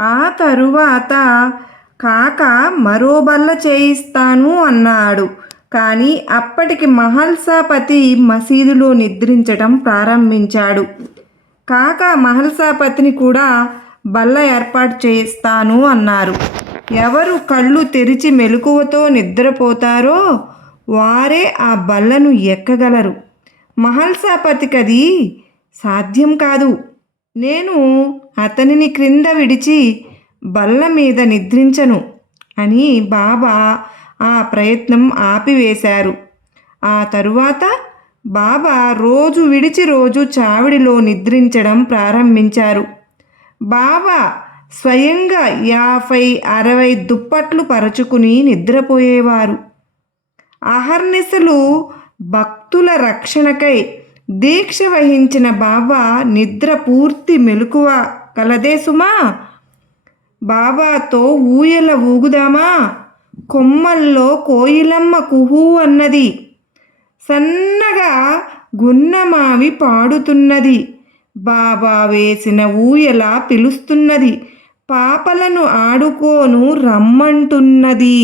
ఆ తరువాత కాక మరో బల్ల చేయిస్తాను అన్నాడు. కానీ అప్పటికి మహల్సాపతి మసీదులో నిద్రించటం ప్రారంభించాడు. కాక మహల్సాపతిని కూడా బల్ల ఏర్పాటు చేయిస్తాను అన్నారు. ఎవరు కళ్ళు తెరిచి మెలకువతో నిద్రపోతారో వారే ఆ బల్లను ఎక్కగలరు. మహల్సాపతికది సాధ్యం కాదు. నేను అతనిని క్రింద విడిచి బల్ల మీద నిద్రించను అని బాబా ఆ ప్రయత్నం ఆపివేశారు. ఆ తరువాత బాబా రోజు విడిచి రోజు చావిడిలో నిద్రించడం ప్రారంభించారు. బాబా స్వయంగా 50-60 దుప్పట్లు పరచుకుని నిద్రపోయేవారు. అహర్నిశలు భక్తుల రక్షణకై దీక్ష వహించిన బాబా నిద్ర పూర్తి మెలకువ కలదే సుమా. బాబాతో ఊయల ఊగుదామా? కొమ్మల్లో కోయిలమ్మ కుహూ అన్నది. సన్నగా గున్నమావి పాడుతున్నది. బాబా వేసిన ఊయల పిలుస్తున్నది. పాపలను ఆడుకోను రమ్మంటున్నది.